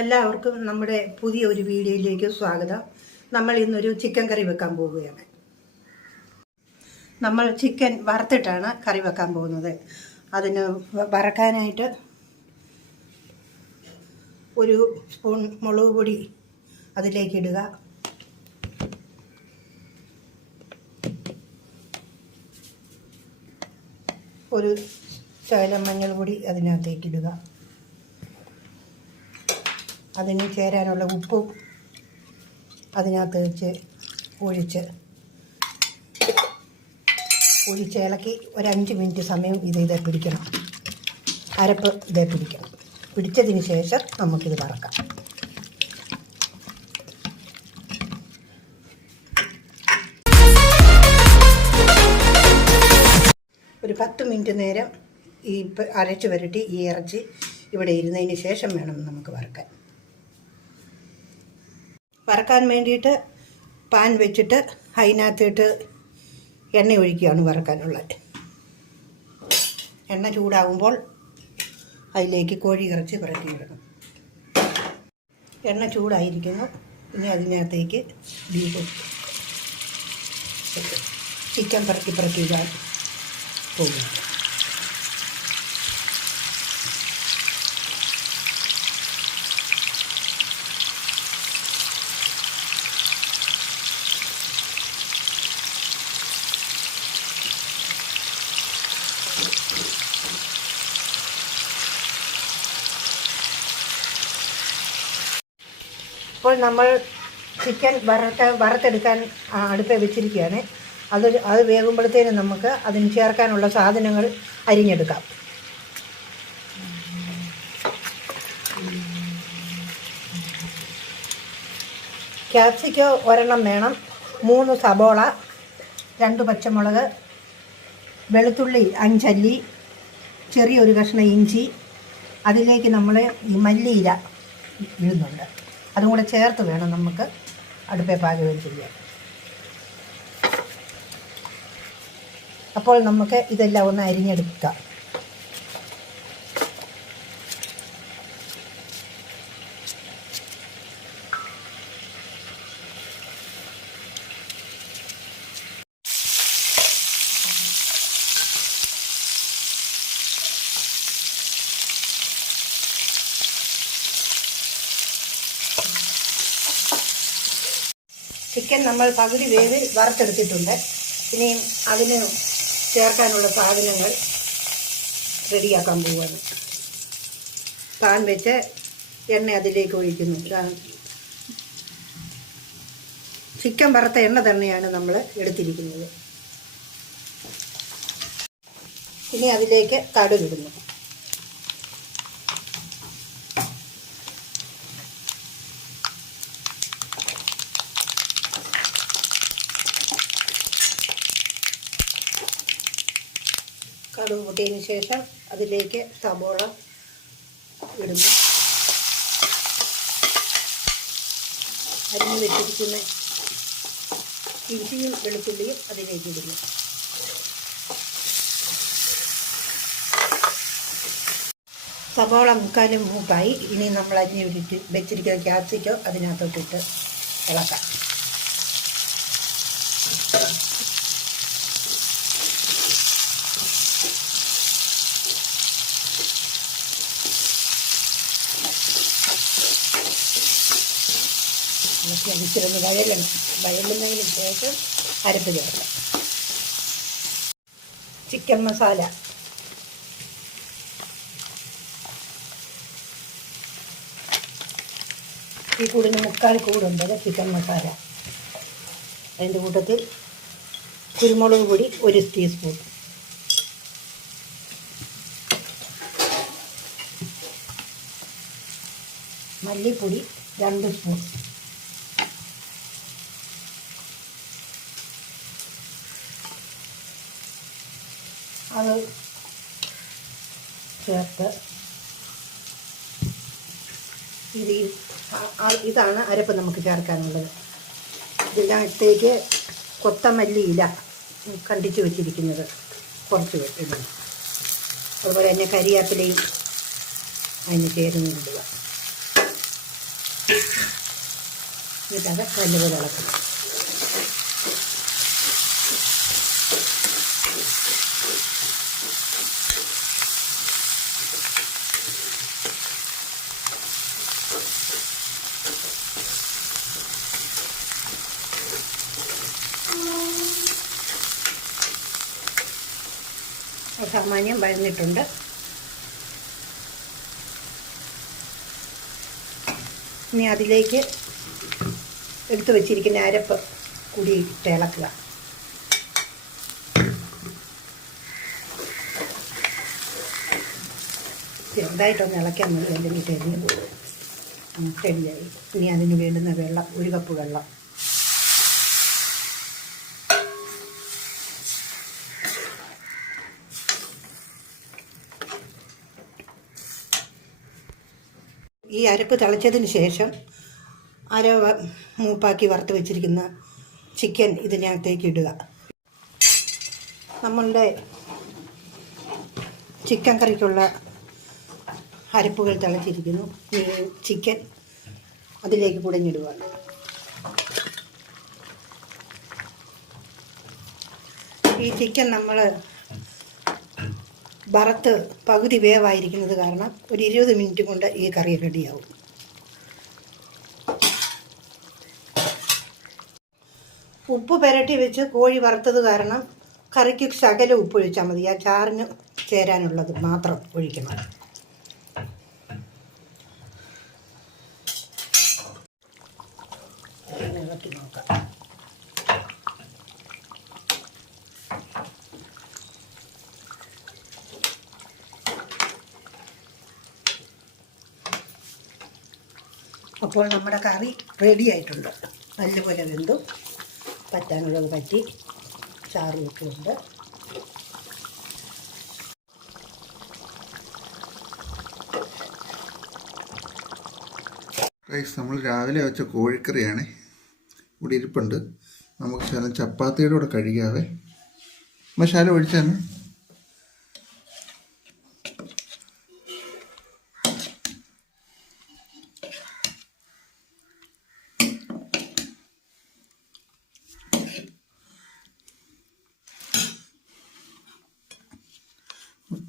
എല്ലാവർക്കും നമ്മുടെ പുതിയ ഒരു വീഡിയോയിലേക്ക് സ്വാഗതം. നമ്മൾ ഇന്നൊരു ചിക്കൻ കറി വെക്കാൻ പോവുകയാണ്. നമ്മൾ ചിക്കൻ വറുത്തിട്ടാണ് കറി വെക്കാൻ പോകുന്നത്. അതിന് വറക്കാനായിട്ട് ഒരു സ്പൂൺ മുളക് പൊടി അതിലേക്ക് ഇടുക. ഒരു ശകലം മഞ്ഞൾ പൊടി അതിനകത്തേക്ക് ഇടുക. അതിന് ചേരാനുള്ള ഉപ്പും അതിനകത്ത് വെച്ച് ഒഴിച്ച് ഇളക്കി ഒരു 5 മിനിറ്റ് സമയം ഇതേ പിടിക്കണം. അരപ്പ് ഇതേ പിടിക്കണം. പിടിച്ചതിന് ശേഷം നമുക്കിത് വറക്കാം. ഒരു 10 മിനിറ്റ് നേരം ഈ അരച്ച് വരട്ടി ഈ ഇറച്ചി ഇവിടെ ഇരുന്നതിന് ശേഷം വേണം നമുക്ക് വറക്കാൻ വേണ്ടിയിട്ട് പാൻ വെച്ചിട്ട് അതിനകത്തിട്ട് എണ്ണ ഒഴിക്കുകയാണ് വറക്കാനുള്ളത്. എണ്ണ ചൂടാകുമ്പോൾ അതിലേക്ക് കോഴി ഇറച്ചി പുരട്ടിയിടണം. എണ്ണ ചൂടായിരിക്കുന്നു. ഇനി അതിനകത്തേക്ക് ബീഫ് ചിക്കൻ പുരട്ടി ഇടാൻ പോകും. ഇപ്പോൾ നമ്മൾ ചിക്കൻ വറുത്തെടുക്കാൻ അടുപ്പിൽ വെച്ചിരിക്കുകയാണ്. അത് വേകുമ്പോഴത്തേനും നമുക്ക് അതിന് ചേർക്കാനുള്ള സാധനങ്ങൾ അരിഞ്ഞെടുക്കാം. ക്യാപ്സിക്കം 1 വേണം, 3 സബോള, 2 പച്ചമുളക്, വെളുത്തുള്ളി 5 അല്ലി, ചെറിയൊരു കഷ്ണം ഇഞ്ചി. അതിലേക്ക് നമ്മൾ ഈ മല്ലിയില ഇടുന്നുണ്ട്. അതും കൂടെ ചേർത്ത് വേണം നമുക്ക് അടുപ്പേ പാചകം ചെയ്യാൻ. അപ്പോൾ നമുക്ക് ഇതെല്ലാം ഒന്ന് അരിഞ്ഞെടുക്കാം. ചിക്കൻ നമ്മൾ പകുതി വേവ് വറുത്തെടുത്തിട്ടുണ്ട്. ഇനിയും അതിന് ചേർക്കാനുള്ള സാധനങ്ങൾ റെഡിയാക്കാൻ പോവുകയാണ്. പാൻ വെച്ച് എണ്ണ അതിലേക്ക് ഒഴിക്കുന്നു. ചിക്കൻ വറുത്ത എണ്ണ തന്നെയാണ് നമ്മൾ എടുത്തിരിക്കുന്നത്. ഇനി അതിലേക്ക് കടുകിടുന്നു. കടുക് പൊട്ടിയതിന് ശേഷം അതിലേക്ക് സബോള ഇടുന്നു. അരിഞ്ഞു വെച്ചിരിക്കുന്ന ഇഞ്ചിയും വെളുത്തുള്ളിയും അതിലേക്ക് ഇടുന്നു. സബോള മുക്കാലും മൂപ്പായി. ഇനി നമ്മൾ അരിഞ്ഞു വെച്ചിരിക്കുന്ന ക്യാപ്സിക്കം അതിനകത്തോട്ടിട്ട് ഇളക്കാം. അതിച്ചിരുന്ന് വയലുന്നതിന് ശേഷം അരപ്പ് ചേർക്കാം. ചിക്കൻ മസാല, ഈ കൂടിന് 3/4 കൂടുണ്ട് ചിക്കൻ മസാല. അതിൻ്റെ കൂട്ടത്തിൽ കുരുമുളക് പൊടി 1 ടീസ്പൂൺ, മല്ലിപ്പൊടി 2 സ്പൂൺ, അത് ചേർത്ത് ഇതാണ് അരപ്പ് നമുക്ക് ചേർക്കാനുള്ളത്. ഇതിനകത്തേക്ക് കൊത്തമല്ലി ഇല കണ്ടിച്ച് വെച്ചിരിക്കുന്നത് കുറച്ച് ഇടുന്നു. അതുപോലെ തന്നെ കരിയാപ്പിലയും അതിന് ചേർന്നിടുക. എന്നിട്ടത് നല്ലപോലെ ഇളക്കണം. സാമാന്യം വഴന്നിട്ടുണ്ട്. ഇനി അതിലേക്ക് എടുത്തു വച്ചിരിക്കുന്ന അരപ്പ് കൂടി ഇട്ട് ഇളക്കുക. ചെറുതായിട്ടൊന്ന് ഇളക്കാൻ മതി, അല്ലെങ്കിൽ കരിഞ്ഞ് പോകും. റെഡിയായി. ഇനി അതിന് വേണ്ടുന്ന വെള്ളം, 1 കപ്പ് വെള്ളം. ഈ അരപ്പ് തിളച്ചതിന് ശേഷം മൂപ്പാക്കി വറുത്ത് വെച്ചിരിക്കുന്ന ചിക്കൻ ഇതിനകത്തേക്ക് ഇടുക. നമ്മളുടെ ചിക്കൻ കറിക്കുള്ള അരപ്പുകൾ തിളച്ചിരിക്കുന്നു. ഈ ചിക്കൻ അതിലേക്ക് കുടഞ്ഞിടുക. ഈ ചിക്കൻ നമ്മൾ വറുത്ത് പകുതി വേവായിരിക്കുന്നത് കാരണം ഒരു 20 മിനിറ്റ് കൊണ്ട് ഈ കറി റെഡിയാവും. ഉപ്പ് പുരട്ടി വെച്ച് കോഴി വറുത്തത് കാരണം കറിക്ക് ശകലം ഉപ്പ് ഒഴിച്ചാൽ മതി. ആ ചാറിന് ചേരാനുള്ളത് മാത്രം ഒഴിക്കണം. ഇളക്കി നോക്കാം. അപ്പോൾ നമ്മുടെ കറി റെഡി ആയിട്ടുണ്ട്. നല്ലപോലെ വെന്തു, പറ്റാനുള്ളത് പറ്റി, ചാറും ഒക്കെ ഉണ്ട്. നമ്മൾ രാവിലെ വെച്ച കോഴിക്കറിയാണ് ഇവിടെ ഇരിപ്പുണ്ട്. നമുക്ക് ശകലം ചപ്പാത്തിയുടെ കൂടെ കഴിക്കാവേ. മസാല ഒഴിച്ചാൽ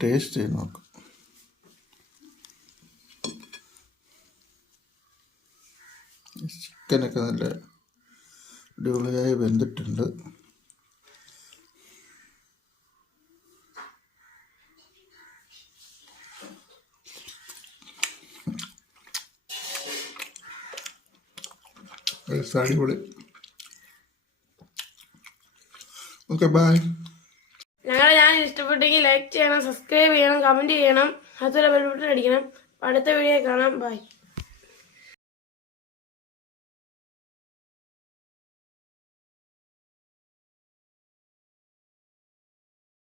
ടേസ്റ്റ് ചെയ്ത് നോക്കാം. ചിക്കനൊക്കെ നല്ല അടിപൊളിയായി വെന്തിട്ടുണ്ട്. അടിപൊളി. Okay, bye. ഞങ്ങളെ ചാനൽ ഇഷ്ടപ്പെട്ടെങ്കിൽ ലൈക്ക് ചെയ്യണം, സബ്സ്ക്രൈബ് ചെയ്യണം, കമന്റ് ചെയ്യണം, അതുപോലെ ബെൽ ബട്ടൺ അടിക്കണം. അടുത്ത വീഡിയോ കാണാം. ബൈ.